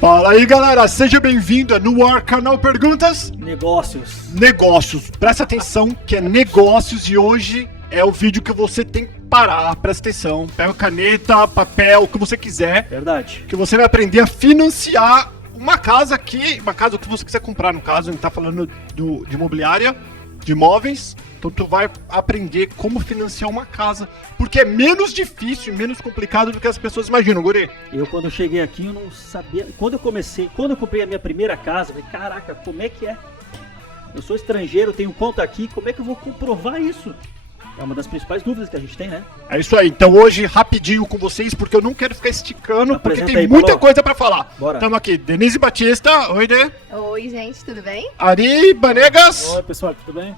Fala aí, galera, seja bem-vindo no ar, canal Perguntas Negócios. Presta atenção que é negócios e hoje é o vídeo que você tem que parar. Presta atenção, pega caneta, papel, o que você quiser. Verdade. Que você vai aprender a financiar uma casa aqui, uma casa que você quiser comprar, no caso, a gente tá falando de imobiliária, de imóveis. Então tu vai aprender como financiar uma casa, porque é menos difícil e menos complicado do que as pessoas imaginam, guri. Eu quando cheguei aqui eu não sabia, quando eu comprei a minha primeira casa, eu falei, caraca, como é que é? Eu sou estrangeiro, tenho conta aqui, como é que eu vou comprovar isso? É uma das principais dúvidas que a gente tem, né? É isso aí, então hoje rapidinho com vocês, porque eu não quero ficar esticando, Apresenta porque tem aí, muita Paulo. coisa pra falar. Bora. Estamos aqui, Denise Batista, oi Dê. Oi, gente, tudo bem? Ari Banegas. Oi pessoal, tudo bem?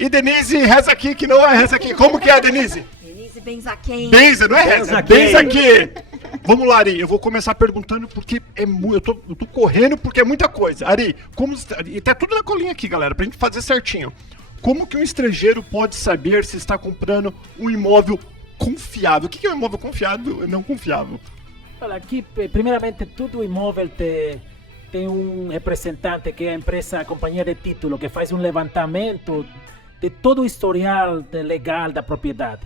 E Denise Reza aqui, que não é Reza aqui. Como que é, Denise? Denise Benzaquem. Benza, não é Reza, Benza aqui. Vamos lá, Ari, eu vou começar perguntando porque é muito, eu tô correndo porque é muita coisa. Ari, e tá tudo na colinha aqui, galera, pra gente fazer certinho. Como que um estrangeiro pode saber se está comprando um imóvel confiável? O que é um imóvel confiável e não confiável? Olha, aqui, primeiramente, todo imóvel tem um representante que é a empresa, a companhia de título, que faz um levantamento de todo o historial legal da propriedade.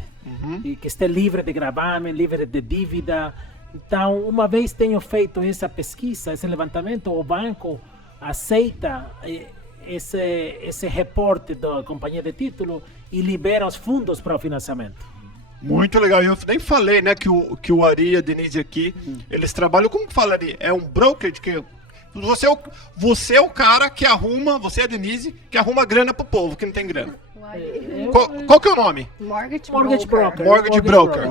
E que esteja livre de gravamen, livre de dívida. Então, uma vez tenho feito essa pesquisa, esse levantamento, o banco aceita esse reporte da companhia de título e libera os fundos para o financiamento. Muito legal, eu nem falei, né, que o Ari e a Denise aqui, eles trabalham, como que fala, Ari? É um broker que... Você é o cara que arruma, você é a Denise, que arruma grana pro povo que não tem grana. Qual que é o nome? Mortgage Broker. Mortgage broker.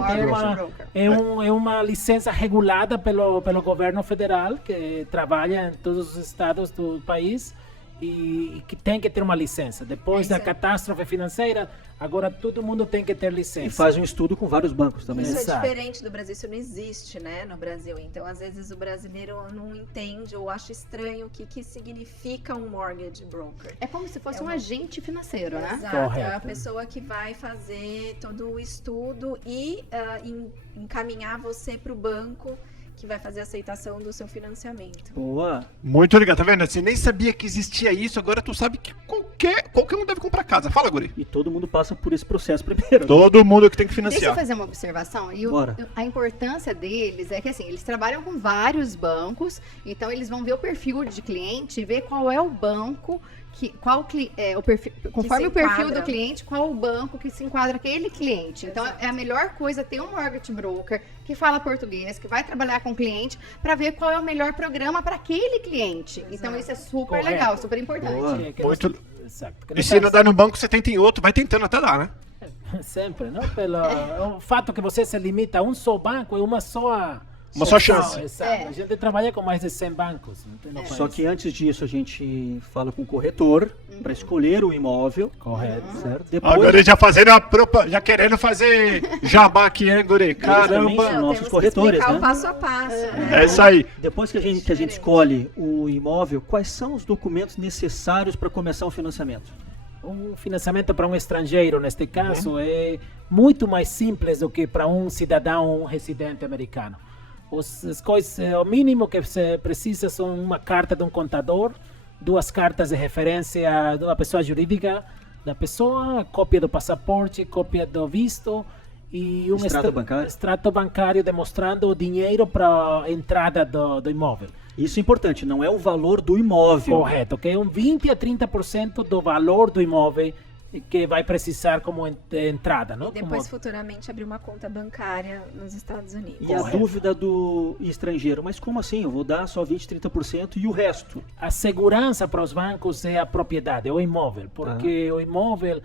É uma licença regulada pelo governo federal, que trabalha em todos os estados do país e que tem que ter uma licença. Depois da catástrofe financeira, agora todo mundo tem que ter licença. E faz um estudo com vários bancos também. Isso Exato. é diferente do Brasil, isso não existe, né, no Brasil. Então, às vezes, o brasileiro não entende ou acha estranho o que significa um mortgage broker. É como se fosse um agente financeiro, né? Exato, é a Correto. pessoa que vai fazer todo o estudo e encaminhar você para o banco que vai fazer a aceitação do seu financiamento. Boa. Muito legal, tá vendo? Você nem sabia que existia isso, agora tu sabe que qualquer um deve comprar casa. Fala, guri. E todo mundo passa por esse processo primeiro. Todo mundo que tem que Deixa eu financiar. fazer uma observação. Bora. A importância deles é que assim, eles trabalham com vários bancos, então eles vão ver o perfil de cliente, ver qual é o banco conforme o perfil enquadra. do cliente, qual o banco que se enquadra aquele cliente. Então é a melhor coisa ter um mortgage broker que fala português, que vai trabalhar com o cliente para ver qual é o melhor programa para aquele cliente. Então isso é super Correto. legal, super importante. Boa. Muito- Exato. E se não dá no banco, você tenta em outro, vai tentando até lá, né? Sempre, não? O fato que você se limita a um só banco é uma só chance. Exato. A gente trabalha com mais de 100 bancos. No Só país. que antes disso a gente fala com o corretor para escolher o imóvel. Correto. Certo? Agora ele já querendo fazer jabá aqui, hein, guri? também Caramba! são Não, nossos temos corretores, que explicar né? o passo a passo, né? É isso aí. Depois que a gente escolhe o imóvel, quais são os documentos necessários para começar o financiamento? Um financiamento para um estrangeiro, neste caso, é muito mais simples do que para um cidadão, um residente americano. O mínimo que você precisa são uma carta de um contador, 2 cartas de referência de uma pessoa jurídica da pessoa, cópia do passaporte, cópia do visto e um Extrato bancário. extrato bancário demonstrando o dinheiro para a entrada do imóvel. Isso é importante, não é o valor do imóvel. Correto, que é 20 a 30% do valor do imóvel que vai precisar como entrada, não? E depois, Como- futuramente, abrir uma conta bancária nos Estados Unidos. E a dúvida do estrangeiro, mas como assim? Eu vou dar só 20, 30% e o resto? A segurança para os bancos é a propriedade, é o imóvel, porque o imóvel,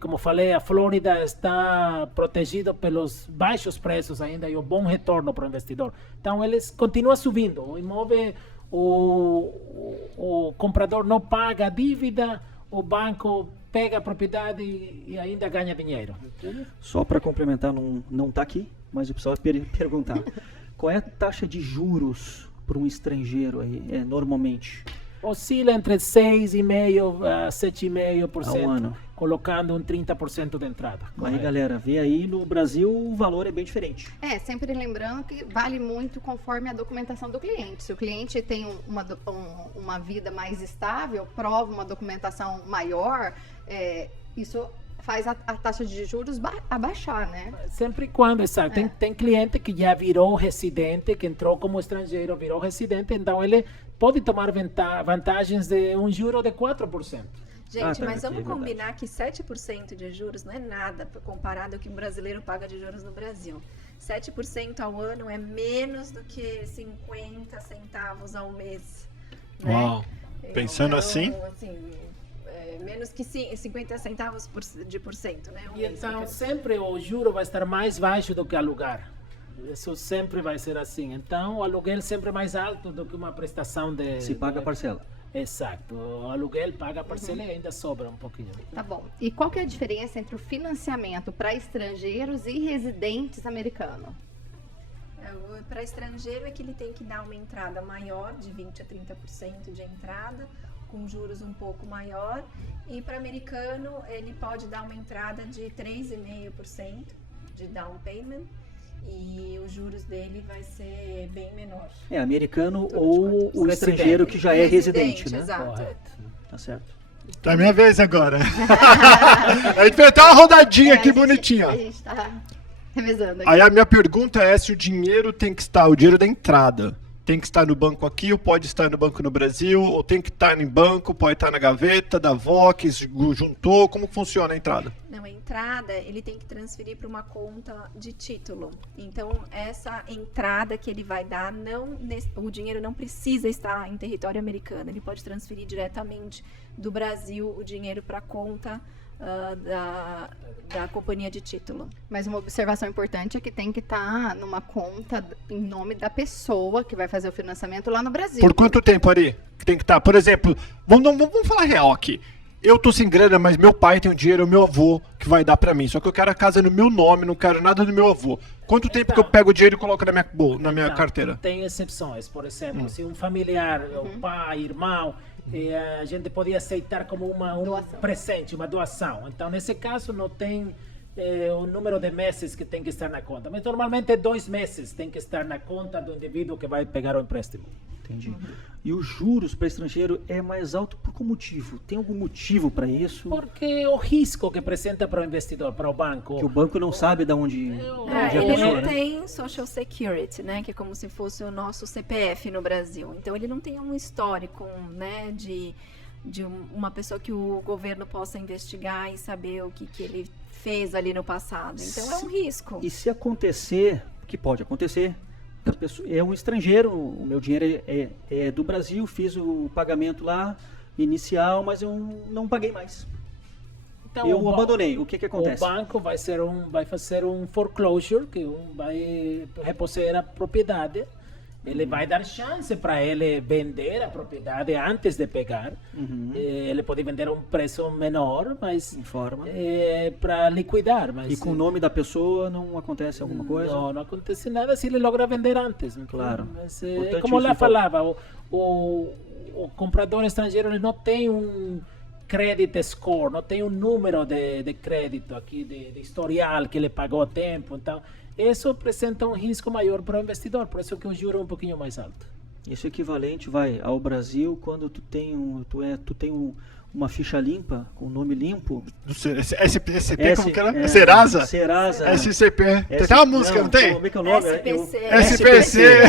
como falei, a Flórida está protegido pelos baixos preços ainda e o bom retorno para o investidor. Então, eles continuam subindo. O imóvel, o comprador não paga a dívida, o banco pega a propriedade e ainda ganha dinheiro. Só para complementar, não está aqui, mas eu precisava perguntar. Qual é a taxa de juros para um estrangeiro aí, normalmente? Oscila entre 6,5% a 7,5%. Ao ano. colocando um 30% de entrada. Aí, correto? galera, vê aí, no Brasil o valor é bem diferente. Sempre lembrando que vale muito conforme a documentação do cliente. Se o cliente tem uma vida mais estável, prova uma documentação maior, isso faz a taxa de juros abaixar, né? Sempre e quando, exato. Tem cliente que já virou residente, que entrou como estrangeiro, virou residente, então ele pode tomar vantagens de um juro de 4%. Gente, mas é vamos verdade. combinar que 7% de juros não é nada comparado ao que um brasileiro paga de juros no Brasil. 7% ao ano é menos do que 50 centavos ao mês. Né? Uau. Pensando assim? Menos que 50 centavos de por cento, né? E então sempre o juro vai estar mais baixo do que alugar. Isso sempre vai ser assim. Então o aluguel sempre é mais alto do que uma prestação de... Se paga a parcela. Exato. O aluguel paga a parcela e ainda sobra um pouquinho. Tá bom. E qual que é a diferença entre o financiamento para estrangeiros e residentes americanos? Para estrangeiro é que ele tem que dar uma entrada maior, de 20% a 30% de entrada, com juros um pouco maior. E para americano, ele pode dar uma entrada de 3,5% de down payment. E os juros dele vai ser bem menor. Americano Tudo ou de o quanto? estrangeiro que já é residente, né? Exato. Correto. Tá certo. Tá minha vez agora. A gente fez até uma rodadinha aqui A bonitinha. gente tá revezando aqui. Aí a minha pergunta é se o dinheiro tem que estar, o dinheiro da entrada, tem que estar no banco aqui, ou pode estar no banco no Brasil, ou tem que estar em banco, pode estar na gaveta da avó que juntou, como funciona a entrada? Não, a entrada ele tem que transferir para uma conta de título. Então, essa entrada que ele vai dar, o dinheiro não precisa estar em território americano. Ele pode transferir diretamente do Brasil o dinheiro para a conta da companhia de título. Mas uma observação importante é que tem que estar numa conta em nome da pessoa que vai fazer o financiamento lá no Brasil. Por quanto tempo, Ari? Que tem que estar? Por exemplo, vamos falar real aqui. Eu tô sem grana, mas meu pai tem o dinheiro, é o meu avô que vai dar pra mim. Só que eu quero a casa no meu nome, não quero nada do meu avô. Quanto tempo que eu pego o dinheiro e coloco na minha carteira? Tem exceções, por exemplo, se um familiar, o pai, irmão, a gente pode aceitar como um presente, uma doação. Então, nesse caso, não tem o número de meses que tem que estar na conta. Mas normalmente é 2 meses tem que estar na conta do indivíduo que vai pegar o empréstimo. Entendi. E os juros para estrangeiro é mais alto por qual motivo? Tem algum motivo para isso? Porque o risco que apresenta para o investidor, para o banco... Que o banco não sabe de onde a Ele pessoa, não né? tem Social Security, né? Que é como se fosse o nosso CPF no Brasil. Então, ele não tem um histórico, né? De uma pessoa que o governo possa investigar e saber o que ele fez ali no passado. Então, é um risco. E se acontecer, que pode acontecer, a pessoa é um estrangeiro, o meu dinheiro é do Brasil, fiz o pagamento lá inicial, mas eu não paguei mais. Então, Eu abandonei. O que acontece? O banco vai fazer um foreclosure, que vai reposer a propriedade. Ele vai dar chance para ele vender a propriedade antes de pegar. Ele pode vender a um preço menor, mas Informa. para liquidar. Mas, E com o nome da pessoa não acontece alguma coisa? Não acontece nada se ele logra vender antes. Claro. Mas, Importante como isso, lá então. falava, o comprador estrangeiro ele não tem um credit score, não tem um número de crédito aqui, de historial que ele pagou a tempo. Então, isso apresenta um risco maior para o investidor, por isso que o juro é um pouquinho mais alto. Isso é equivalente, ao Brasil, quando tu tem uma ficha limpa, com o nome limpo. SCP, como que era? Serasa? Serasa. SCP. Tem até uma música, não tem? Como é que é o nome? SPC. SPC.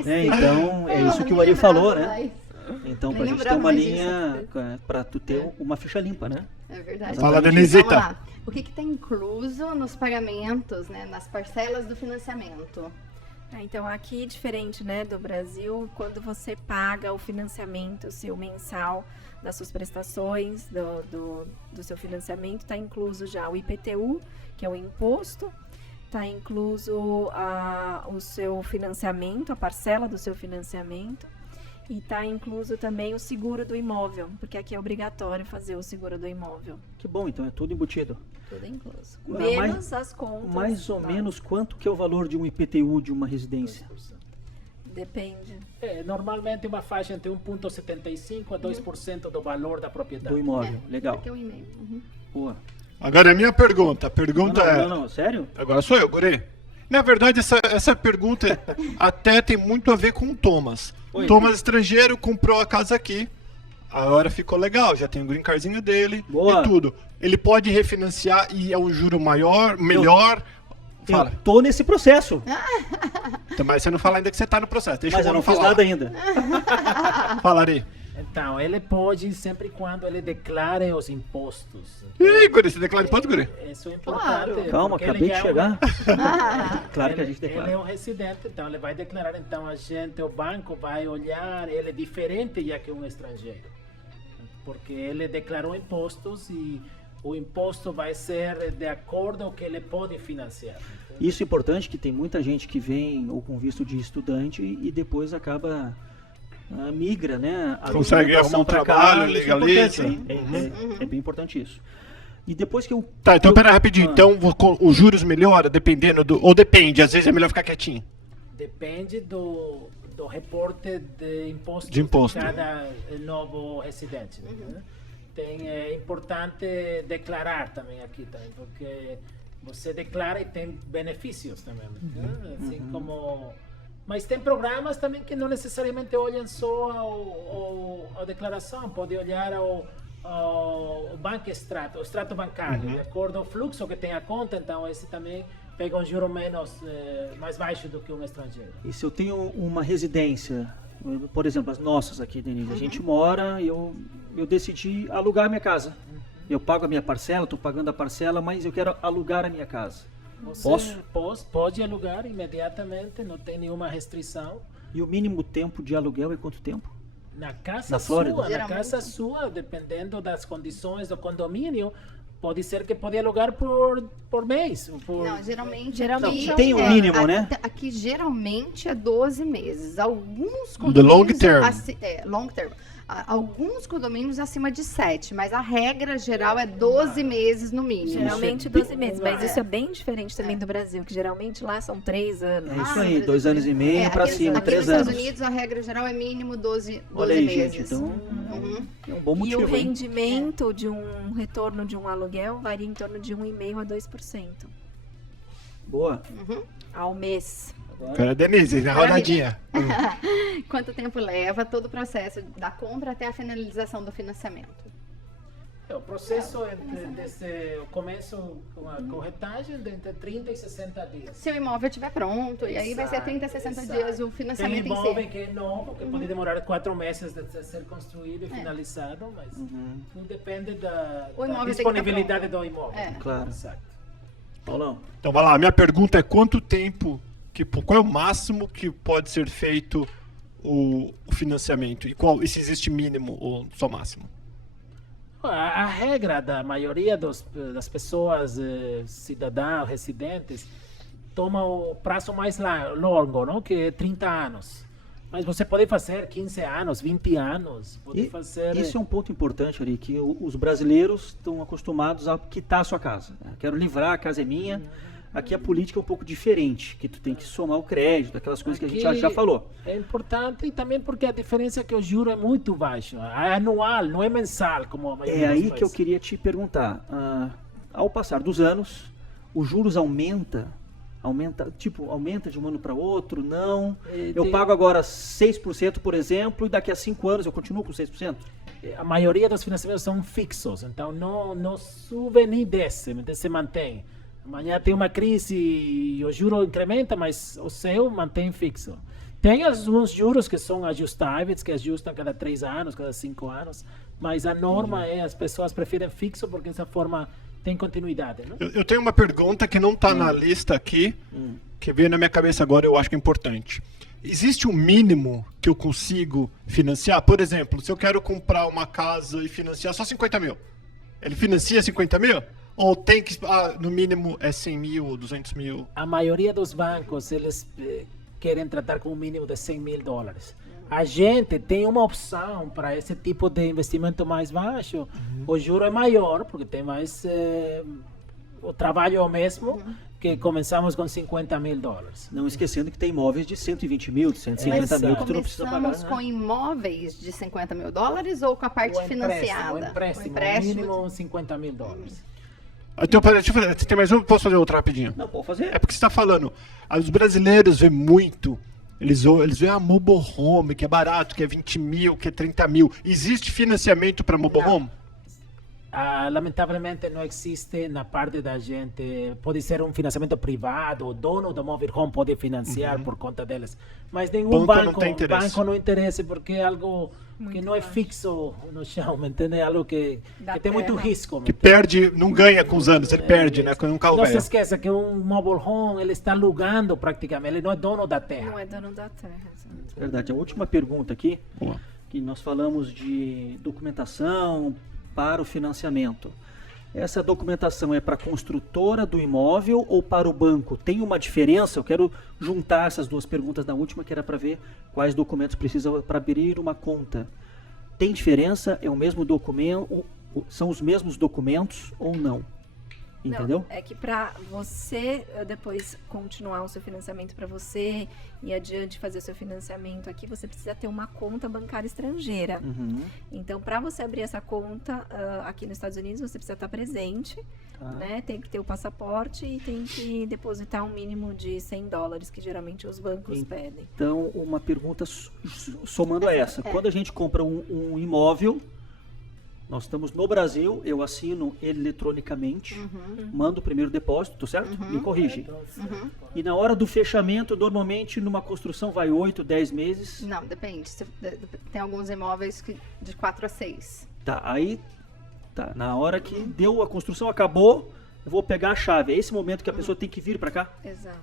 Então, é isso que o Ari falou, né? Então, pra Nem gente ter uma lembrava linha, pra tu ter uma ficha limpa, né? É verdade. Fala, Então, Denisita. vamos lá. O que está incluso nos pagamentos, né, nas parcelas do financiamento? Então, aqui, diferente, né, do Brasil, quando você paga o financiamento seu mensal das suas prestações, do seu financiamento, está incluso já o IPTU, que é o imposto, está incluso o seu financiamento, a parcela do seu financiamento, e está incluso também o seguro do imóvel, porque aqui é obrigatório fazer o seguro do imóvel. Que bom, então é tudo embutido. Tudo incluso. Mas- Menos as contas. Mais ou menos quanto que é o valor de um IPTU de uma residência? Depende. Normalmente uma faixa entre 1,75% a 2% do valor da propriedade. Do imóvel. Legal. Aqui é 1,5. Uhum. Boa. Agora é a minha pergunta. A pergunta é... Não, sério? Agora sou eu, Guri. Na verdade, essa pergunta até tem muito a ver com o Thomas. Oi. Thomas estrangeiro comprou a casa aqui. Agora ficou legal, já tem o green cardzinho dele Boa. e tudo. Ele pode refinanciar e é um juro maior, melhor. Fala. Eu tô nesse processo, Então, mas você não fala ainda que você tá no processo. Deixa mas eu eu não fiz falar. nada ainda. Fala, Ari. Então, ele pode sempre e quando ele declare os impostos. Ih, Guri, você declara imposto, Guri? Isso é importante. Claro. Calma, porque acabei ele de é chegar. Claro que a ele, gente ele é declara. um residente, então ele vai declarar. Então, o banco vai olhar ele diferente já que um estrangeiro. Porque ele declarou impostos e o imposto vai ser de acordo com o que ele pode financiar. Isso é importante, que tem muita gente que vem ou com visto de estudante e depois acaba migra, né? A Consegue documentação arrumar um pra cá, trabalho, isso é legaliza. importante, é bem importante isso. E depois que eu... Tá, então eu- pera rapidinho. Ah. Então os juros melhoram dependendo do... Ou depende, às vezes é melhor ficar quietinho. Depende do reporte de imposto De imposto. cada novo residente. Né? É importante declarar também aqui, também, porque você declara e tem benefícios também. Né? Assim como... Mas tem programas também que não necessariamente olham só a declaração, pode olhar ao banco extrato, o extrato bancário, de acordo ao fluxo que tem a conta, então esse também pega um juro mais baixo do que um estrangeiro. E se eu tenho uma residência, por exemplo, as nossas aqui, Denise, a gente mora e eu decidi alugar a minha casa. Eu pago a minha parcela, estou pagando a parcela, mas eu quero alugar a minha casa. Você pode alugar imediatamente, não tem nenhuma restrição. E o mínimo tempo de aluguel é quanto tempo? Na casa Na Flórida? sua, na Geralmente. casa sua, dependendo das condições do condomínio, pode ser que pode alugar por mês. Não, geralmente Geralmente aqui tem um mínimo, né? Aqui geralmente é 12 meses. Alguns The condomínios long term. long term. Alguns condomínios acima de 7, mas a regra geral é 12 meses no mínimo. Geralmente 12 meses, mas isso é bem diferente também do Brasil, que geralmente lá são 3 anos. É isso Ah, aí, no 2 anos e meio para aqui, cima, aqui 3 nos anos. Estados Unidos a regra geral é mínimo 12 Olha aí, meses. gente, então Uhum. é um bom E motivo, o hein? rendimento de um retorno de um aluguel varia em torno de 1,5% a 2% Boa. ao mês. Cara, Denise, na rodadinha. Quanto tempo leva todo o processo da compra até a finalização do financiamento? O processo é desde o começo com a corretagem de entre 30 e 60 dias. Se o imóvel estiver pronto, e aí vai ser 30 a 60 Exato. dias o Tem financiamento em imóvel si. que é novo, que pode demorar 4 meses de ser construído e finalizado, mas tudo depende da O imóvel tem que disponibilidade estar do imóvel. É. Claro. Exato. Paulão, Então vai lá, a minha pergunta é quanto tempo, qual é o máximo que pode ser feito o financiamento? E se existe mínimo ou só máximo? A regra da maioria das pessoas, cidadãos, residentes, toma o prazo mais longo, não? Que é 30 anos. Mas você pode fazer 15 anos, 20 anos, pode fazer... Isso é um ponto importante, Ari, que os brasileiros estão acostumados a quitar a sua casa. Né? Quero livrar, a casa é minha. Aqui a política é um pouco diferente, que tu tem que somar o crédito, aquelas coisas que a gente já falou. É importante e também porque a diferença é que o juro é muito baixo. É anual, não é mensal, como a maioria É dos aí que eu países. queria te perguntar. Ao passar dos anos, os juros aumenta de um ano para outro? Não. Eu pago agora 6%, por exemplo, e daqui a 5 anos eu continuo com 6%? A maioria dos financiamentos são fixos, então não sube nem desce, se mantém. Amanhã tem uma crise e o juro incrementa, mas o seu mantém fixo. Tem alguns juros que são ajustáveis, que ajustam cada 3 anos, cada 5 anos, mas a norma é as pessoas preferem fixo porque dessa forma tem continuidade. Não? Eu tenho uma pergunta que não está na lista aqui, que veio na minha cabeça agora, eu acho que é importante. Existe um mínimo que eu consigo financiar? Por exemplo, se eu quero comprar uma casa e financiar só 50 mil, ele financia 50 mil? Ou tem que, no mínimo, é 100 mil ou 200 mil? A maioria dos bancos, eles querem tratar com um mínimo de $100 mil. A gente tem uma opção para esse tipo de investimento mais baixo. O juro é maior, porque tem mais... o trabalho é o mesmo, que que começamos com $50.000. Não esquecendo que tem imóveis de 120 mil, de 150 mil, que tu não precisa pagar. Começamos Né? com imóveis de $50.000 ou com a parte financiada? O empréstimo, mínimo $50.000. Então, peraí, deixa eu fazer. Tem mais um? Posso fazer outro rapidinho? Não, pode fazer. É porque você está falando, os brasileiros vêem muito, eles veem a mobile home, que é barato, que é 20 mil, que é 30 mil. Existe financiamento para mobile Não. home? Lamentavelmente não existe na parte da gente, pode ser um financiamento privado, o dono do mobile home pode financiar por conta deles, mas nenhum Banco não tem interesse. banco não interessa porque é algo que Muito não é baixo. fixo no chão, me entende? É algo que Da tem muito terra. risco. me Que entende? perde, não ganha com os anos, ele perde, né? Com um carro Não se velho. esqueça que um mobile home ele está alugando praticamente, ele não é dono da terra. Não é dono da terra. exato. Verdade. A última pergunta aqui, Boa. que nós falamos de documentação para o financiamento. Essa documentação é para a construtora do imóvel ou para o banco? Tem uma diferença? Eu quero juntar essas duas perguntas da última, que era para ver quais documentos precisam para abrir uma conta. Tem diferença? É o mesmo documento? São os mesmos documentos ou não? Entendeu? Não, é que para você depois continuar o seu financiamento para você e adiante fazer o seu financiamento aqui, você precisa ter uma conta bancária estrangeira. Uhum. Então, para você abrir essa conta aqui nos Estados Unidos, você precisa estar presente, Tá. né? Tem que ter o passaporte e tem que depositar um mínimo de $100, que geralmente os bancos pedem. Então, uma pergunta somando a essa. Quando a gente compra um imóvel, nós estamos no Brasil, eu assino eletronicamente, mando o primeiro depósito, tô certo? Me corrige. E na hora do fechamento, normalmente numa construção vai 8, 10 meses. Não, depende. Tem alguns imóveis de 4 a 6. Tá, aí, tá, na hora que deu a construção, acabou, eu vou pegar a chave. É esse momento que a pessoa tem que vir para cá? Exato.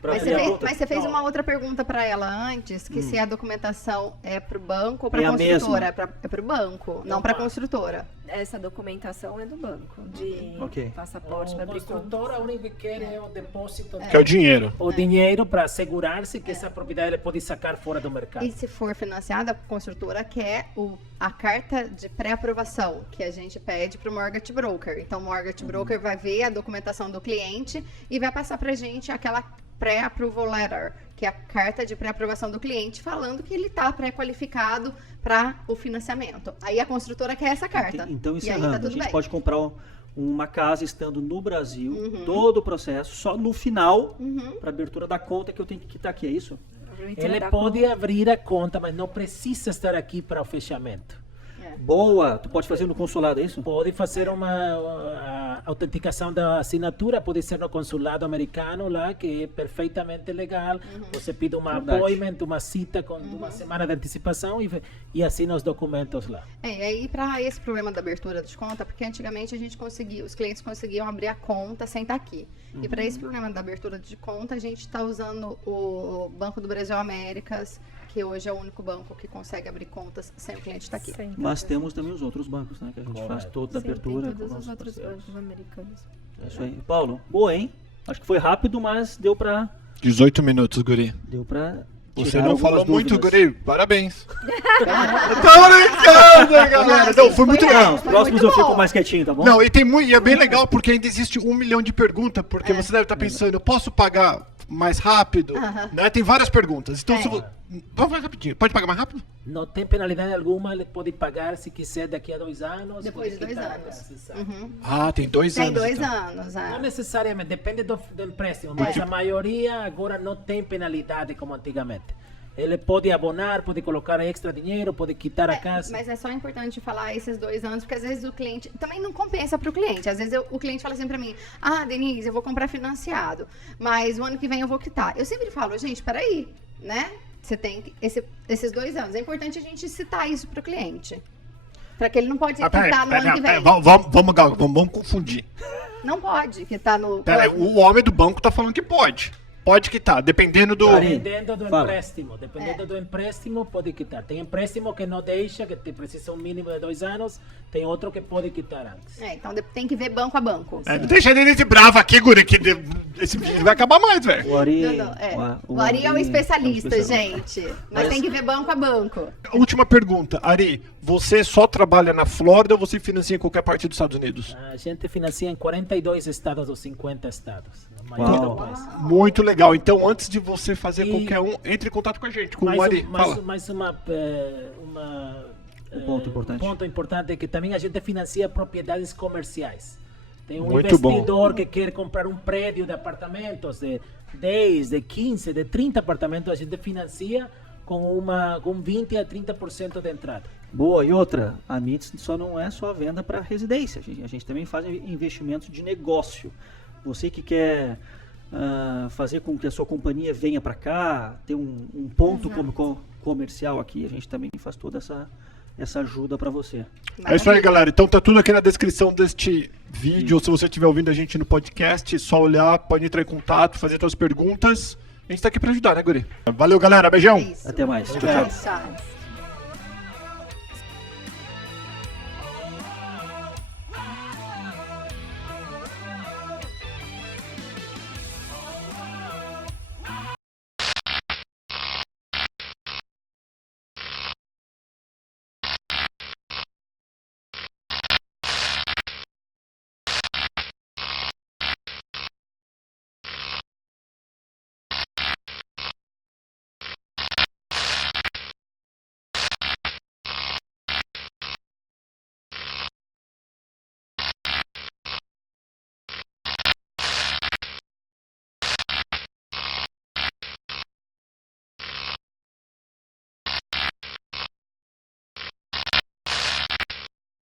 Pra Mas abrir a conta? você fez uma outra pergunta para ela antes, que se a documentação é para o banco ou para É a a construtora. mesma. É para o banco, não para a construtora. Essa documentação é do banco, de Ok. passaporte para A abrir conta. construtora, a única que quer é o depósito, Que é o dinheiro. o dinheiro para assegurar-se que essa propriedade ele pode sacar fora do mercado. E se for financiada, a construtora quer a carta de pré-aprovação, que a gente pede para o mortgage broker. Então, o mortgage broker vai ver a documentação do cliente e vai passar para a gente aquela pré-approval letter, que é a carta de pré-aprovação do cliente, falando que ele está pré-qualificado para o financiamento. Aí a construtora quer essa carta. Então, e aí encerrando, tá a tudo gente bem. pode comprar uma casa estando no Brasil, todo o processo, só no final, para abertura da conta que eu tenho que quitar aqui, é isso? Ele pode abrir a conta, mas não precisa estar aqui para o fechamento. Boa! Tu pode fazer no consulado, é isso? Pode fazer a autenticação da assinatura, pode ser no consulado americano lá, que é perfeitamente legal. Você pede uma Verdade. appointment, uma cita com uma semana de antecipação e assina os documentos lá. E aí, para esse problema da abertura de conta, porque antigamente os clientes conseguiam abrir a conta sem estar aqui. E para esse problema da abertura de conta, a gente está usando o Banco do Brasil Américas, que hoje é o único banco que consegue abrir contas sem o cliente estar aqui. Sim, Mas temos também os outros bancos, né? Que a gente faz toda a Sim, abertura. tem com todos os nossos outros parceiros. bancos americanos. É isso aí. Paulo, boa, hein? Acho que foi rápido, mas deu pra 18 minutos, guri. Você tirar não algumas falou muito, dúvidas. guri. Parabéns. Tá brincando, galera. Não, foi muito Foi legal. Os próximos muito eu fico bom. mais quietinho, tá bom? Não, e é bem legal porque ainda existe 1 milhão de perguntas, porque você deve estar pensando, eu posso pagar mais rápido? Né? Tem várias perguntas. Então, vamos mais rapidinho. Pode pagar mais rápido? Não tem penalidade alguma, ele pode pagar se quiser daqui a 2 anos. Depois de pode 2 quitar a anos. casa, sabe? Ah, tem 2 Tem anos. 2 então. anos. Não necessariamente, depende do empréstimo, mas a maioria agora não tem penalidade como antigamente. Ele pode abonar, pode colocar extra dinheiro, pode quitar a casa. Mas é só importante falar esses 2 anos, porque às vezes o cliente também não compensa para o cliente. Às vezes o cliente fala assim para mim: ah, Denise, eu vou comprar financiado, mas o ano que vem eu vou quitar. Eu sempre falo, gente, peraí, né? Você tem esses 2 anos. É importante a gente citar isso para o cliente. Para que ele não pode quitar no ano que vem. Vamos confundir. Não pode quitar no. O homem do banco tá falando que pode. Pode quitar, dependendo do... Ari, Dependendo do fala. empréstimo. Dependendo do empréstimo, pode quitar. Tem empréstimo que não deixa, que te precisa um mínimo de 2 anos. Tem outro que pode quitar antes. Então tem que ver banco a banco. Não deixa ele de bravo aqui, guri, que esse vídeo vai acabar mais, velho. O Ari, O Ari é um especialista, é um especialista. gente. Mas tem que ver banco a banco. Última pergunta, Ari, você só trabalha na Flórida ou você financia em qualquer parte dos Estados Unidos? A gente financia em 42 estados dos 50 estados. Na maioria Uau. do país. Muito legal. Então, antes de você fazer E- qualquer um, entre em contato com a gente, com o Mais Ari. um, Fala. mais Um ponto importante. ponto importante é que também a gente financia propriedades comerciais. Tem um Muito bom. investidor que quer comprar um prédio de apartamentos de 10, de 15, de 30 apartamentos, a gente financia com 20 a 30% de entrada. Boa, e outra, a MITS só não é só venda para residência, a gente também faz investimentos de negócio. Você que quer fazer com que a sua companhia venha para cá, ter um ponto comercial aqui, a gente também faz toda essa ajuda para você. É isso aí, galera. Então tá tudo aqui na descrição deste vídeo. Ou se você estiver ouvindo a gente no podcast, só olhar, pode entrar em contato, fazer suas perguntas. A gente tá aqui para ajudar, né, Guri? Valeu, galera. Beijão. Isso. Até mais. Tchau, tchau. Tchau.